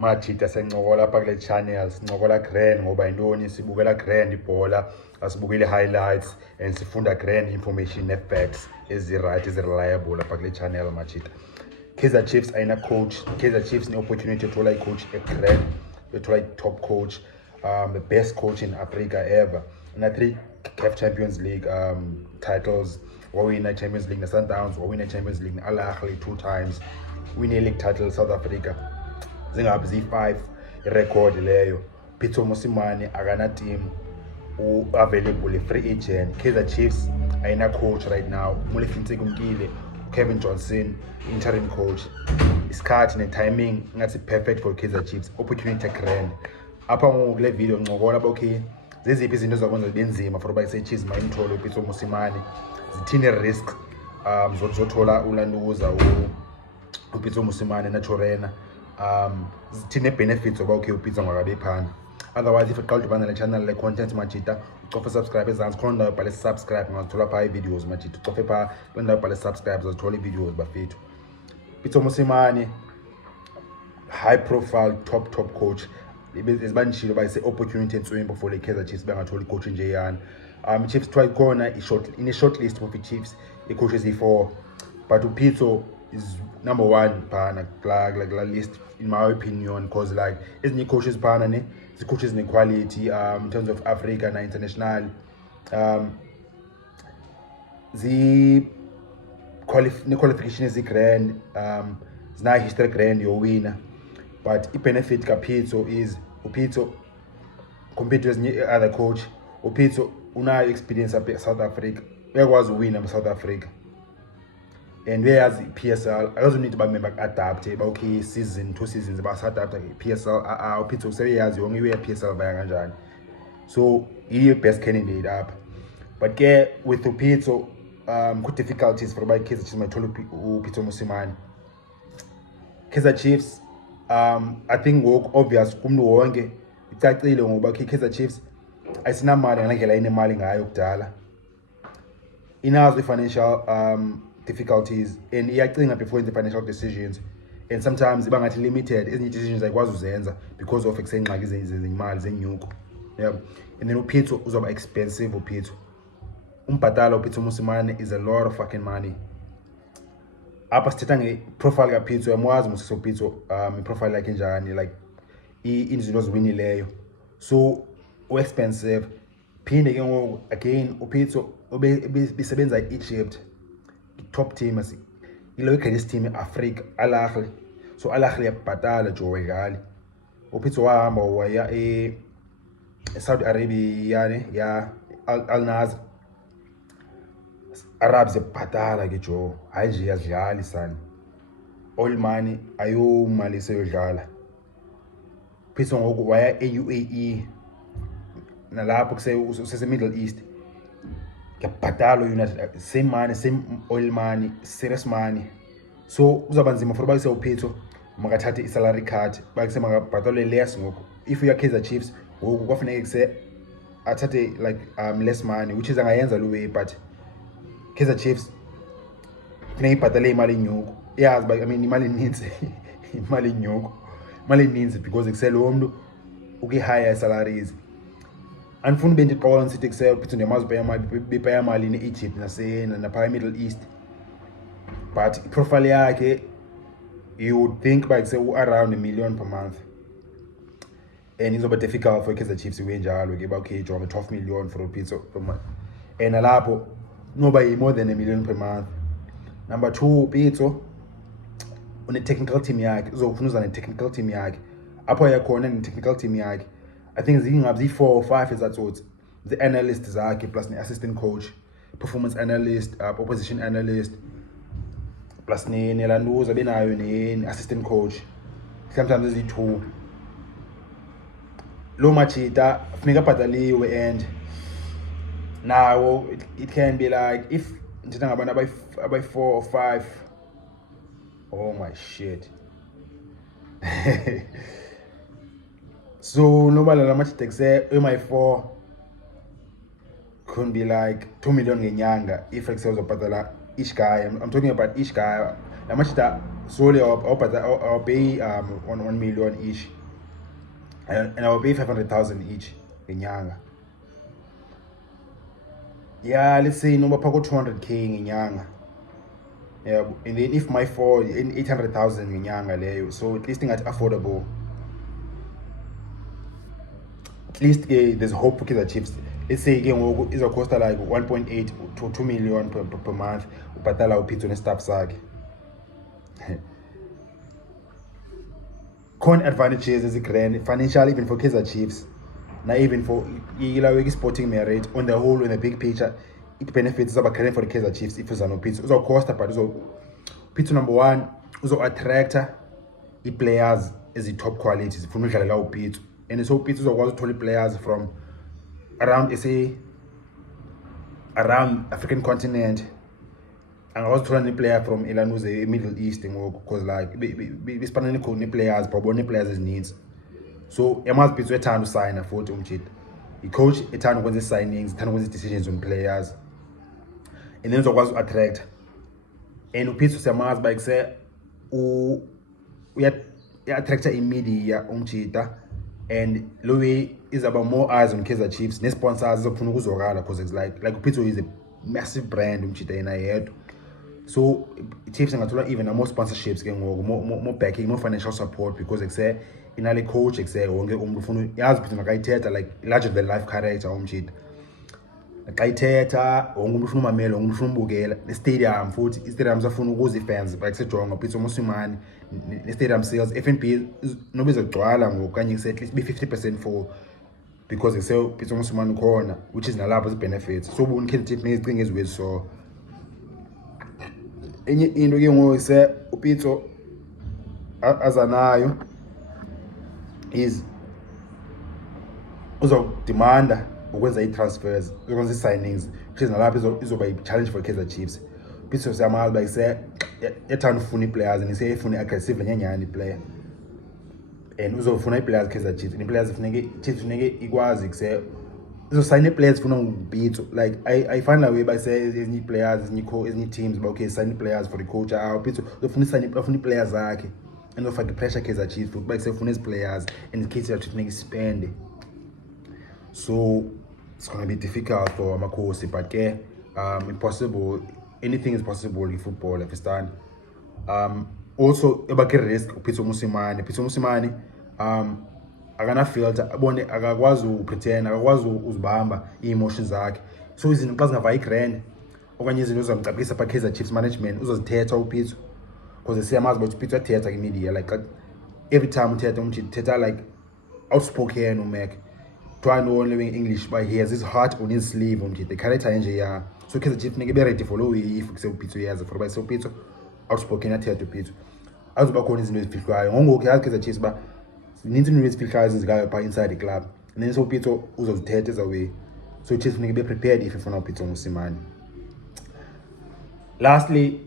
Machita sencokola lapha kule channel sincokola grand ngoba intoni sibukela grand ibhola asibukele highlights and sifunda grand information ne-facts ezi-right ezi-reliable lapha kule channel machita. Kaizer Chiefs ayina coach. Kaizer Chiefs ne-opportunity yothola i-coach e-grand, yothola i-top coach, the best coach in Africa ever. Na-3 CAF Champions League titles, wawina Champions League ne-Sundowns, wawina Champions League ne-Al-Ahly 2 times, win a-league title South Africa. Zingabi zi-5 irecord leyo. Pitso Mosimane akana team available free agent. Kaizer Chiefs ayina coach right now. Molefi Ntseki Kevin Johnson interim coach. Isikhathi ne-timing ngathi perfect for Kaizer Chiefs. Opportunity grand. Apha ngokule video ncokola okay zeziphi izinto ezakwenza zibe nzima for uba Chiefs mayimthole uPitso Mosimane. Zithini risk zothola ulanduza uPitso Mosimane Naturena. Zithini benefits oba okay uPitso ngakabe phana. Otherwise if uqala ukubana le channel le content machita ucofe subscribe ezansi khona ndawo bhale subscribe ngazithola pha videos machita ucofe pha ndawo bhale subscribe uzathola videos bafethu. Pitso Mosimane high profile top coach. Izibandishilo bayise opportunity entswimbo for le Kaizer Chiefs bangathola coach nje yana. Chiefs try khona in a short list of the Chiefs coaches e4, but uPitso is number 1 phana like la list in my opinion, because like ezinye coaches phana ne the coaches ne quality in terms of Africa na international the qualification is grand, zina history grand yo winner, but the benefit ka Pitso is uPitso compared to other coach uPitso unayo experience at South Africa, uyakwazi uwina South Africa and uyazi PSL akazonida uba member adapt okay season 2 seasons adapt PSL uPitso useyazi yonke iwe PSL baya kanjani, so he best candidate up. But ke with uPitso ku difficulties for by Kaizer Chiefs mayithola uPitso Mosimane. Kaizer Chiefs I think obvious kumntu wonke icacile ngoba Kaizer Chiefs ayisinamali ngendlela inemali ngayo kudala, inazo financial difficulties and iyacinga before the financial decisions, and sometimes iba ngathi limited ezinye decisions ayikwazi uzenza because of eksengxaki zezimali zenyuko. Yeah, and then uPitso uzoba expensive. uPitso umbhatala uPitso Mosimane is a lot of fucking money. Apha sithetha nge-profile kaPitso, yamwazi mosiso Pitso i-profile yakhe njani, like izinto ziwinileyo, so expensive. Phinde ke ngoku again uPitso besebenza e-Egypt, top team ilo greatest team e-Africa, Al-Ahly, so Al-Ahly yabhatala Joe Gali. uPitso wahamba waya e-Saudi Arabia ya Al-Nassr, Arabs yabhatala ke Joe, hayi nje yazidlali sana, all money ayomali seyodlala. Pitso ngoku waya e-UAE nalapho kusese Middle East yabhatala United, same money, same oil money, serious money, so uzaba nzima for bakuse uPitso makathathe i-salary cut bakuse makabhatalwe less. Ngoku if uya Kaizer Chiefs ngoku kwafuneka kuse athathe like less money, which is angayenza lo way, but Kaizer Chiefs funeka ibhatale imali enyuko, iyazi ba I mean imali eninzi imali enyuko, imali eninzi because kuselo mntu uki-higher salaries. Andifuni bendiqola nisithi kuselo Pitso ndiyamazi bepeya imali ne-Egypt napha e-Middle East, but iprofile yakhe you would think by around $1 million per month, and izoba difficult for Kaizer Chiefs iwe njalo ke okay jonga 12 million for uPitso per month, and nalapho noba more than $1 million per month. Number 2 uPitso une-technical team yakhe, uzofuna uza ne-technical team yakhe, apho yakhona ne-technical team yakhe I think zingabi zi-4 or 5 ezatsotsi the-analyst zakhe plus ne-assistant coach, performance analyst, opposition analyst, plus nelanduza benayo ne-assistant coach, sometimes ezi-2. Lo machita funeka abhataliwe, and now it can be like if ndithetha ngabantu abayi-4 or 5, oh my shit. So nobala la machita kuse my-4 could be like 2 million ngenyanga if uzobhatala each guy. I'm talking about each guy. La machita Slowly I'll pay 1 million each, and I'll pay 500,000 each ngenyanga. Yeah, let's say no pako 200k ngenyanga. Yeah, and then if my fall in 800,000 ngenyanga leyo, so at least it's affordable. At least there's hope for Kaizer Chiefs. Let's say again it's a cost like 1.8 to 2 million per month. Upatala upitso staff sake. Con advantages as a grand financial even for Kaizer Chiefs. Not even for sporting merit on the whole in the big picture. It benefits about grand for the Kaizer Chiefs if it's an upitso. It's a cost but it's pitso number one, it's attract the players as the top qualities for me upitso. And so pitso was 20 players from around around African continent. And I was trying to play from Ilanuze Middle East because like we spanning the players, but only players is needs. So it must be a time to sign a photo umchit. The coach a time when the signings, time when the decisions on players. And then so was attract. And Pitso se must by say we attract media umchita. And Louis is about more eyes on Kaizer Chiefs. Ne sponsors because it's like Pitso is a massive brand umchita in our head. So Chiefs and even more sponsorships, more backing, more financial support because they say in a coach, they say like larger than life character umchita. Kaiteta ongumfuna mamelo ongumfuna ubukela stadium futhi stadium safuna ukuze fans bakusejonga Pitso Mosimane stadium sales FNB nobe izogcwala ngokanye at least be 50% for because they say Pitso Mosimane khona which is nalapho benefits so ubuni Kaizer Chiefs nezicinga eziwezi so enye into ke ngoyise uPitso azanayo is uzodemanda ukwenza i-transfers ukwenza i-signings which is nalapho izoba i-challenge for Kaizer Chiefs. Pitso siyamazi like say ethanda ufuna i-players and isefuna aggressive lenyanyana i-player and uzofuna i-players Kaizer Chiefs and i-players funeke ikwazi kuse izosayina i-players funa uPitso like I find a way by say ezinye players ezinye teams but okay sign players for the coach Pitso uzofuna i-players zakhe and uzofaka i-pressure Kaizer Chiefs futhi like sefuna ezi-players and Kaizer Chiefs funeke spend. So it's gonna be difficult for Makosi, but impossible. Anything is possible in football, if you stand. Also about risk Pitso Mosimane akana filter abone akakwazi upretend akakwazi uzibamba i-emotions zakhe so izinto xa zingava i-grand okanye izinto uzamcapisa pa Kaizer Chiefs management uzozithetha uPitso because siyamazi ukuthi uPitso uyathetha kwi-media like every time uthetha like outspoken uMac trying to only English but he has his heart on his sleeve on the character nje ya so Kaizer Chiefs neke be ready for lo if kuse uPitso yazi for by so uPitso outspoken athetha uPitso azoba khona izinto ezifihlwayo ngoku yazi Kaizer Chiefs ba ninzi into ezifihlwayo ezizikayo pa inside the club and then so uPitso uzozithetha away so Chiefs neke be prepared if ufuna uPitso Mosimane. Lastly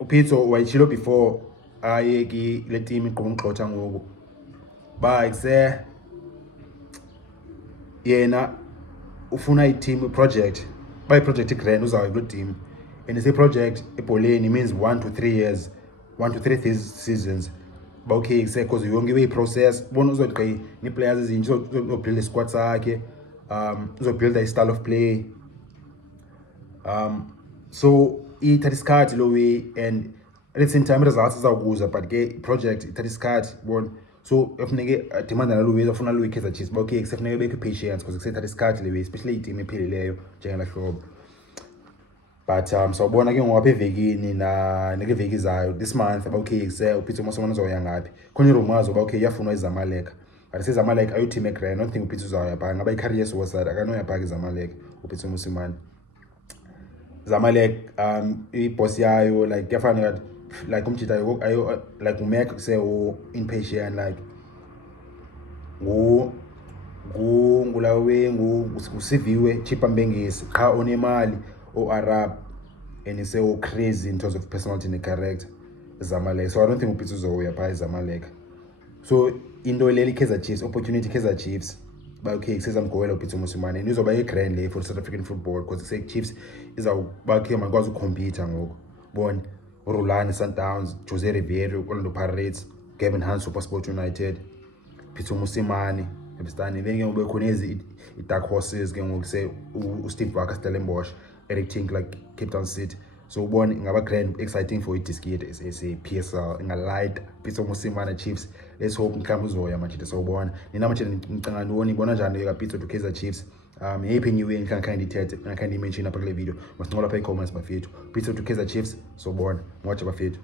uPitso wayechilo before ayeki le team iqhubunqotha ngoku ba ikse yena ufuna i-team project by project grand uzayo ku team and say project ebholeni means 1 to 3 years 1 to 3 seasons but okay say because yonke way process bona uzoqi ni players ezinje uzobuild squad sakhe uzobuild a style of play so ithatha isikhathi lo way and at the same time results izawukuza but ke project ithatha isikhathi bona so kufuneke demand nalo way ufuna lo Kaizer Chiefs but okay kufuneke beke patience because kusethatha isikhathi le way especially i-team ephilileyo njengela hlobo but sawubona ke ngoba evekini na nekeveki zayo this month but okay kuse uPitso Mosimane uzoya ngapi khona rumors oba okay yafuna izamaleka but sezamaleka ayo team egrand I don't think uPitso uzoya bha ngaba i-career suicide akanoya bha izamaleka uPitso Mosimane zamalek i-boss yayo like yafana like umjita ayo like uMac say impatient like ngulawe usiviwe chipa mbengisi cha onemali o Arab and say crazy in terms of personality and character Zamalek so I don't think uPitso uzoya by Zamalek so into leli Kaizer Chiefs opportunity Kaizer Chiefs but okay says I'm going uPitso Mosimane and uzoba grand for South African football because say Chiefs is a bakhe mangwazi ucompete ngoku bona Rulani Sundowns, Jose Ribeiro, Orlando Pirates, Gavin Hunt, SuperSport United, Pitso Mosimane, understand? Then you know khona dark horses ke ngoku say Steve Barker, Stellenbosch, Eric Tink like Cape Town City. So ubone ingaba grand exciting for idiskit as a PSL ngalight Pitso Mosimane Chiefs. Let's hope mhlawumbe uzoya manje so ubona nina manje ngicanga noni ibona njani ka Pitso to Kaizer Chiefs. Yiphi new win kind ithethe kind mention apha kule video masincola apha comments bafethu Pitso to Kaizer Chiefs so ubona watch bafethu.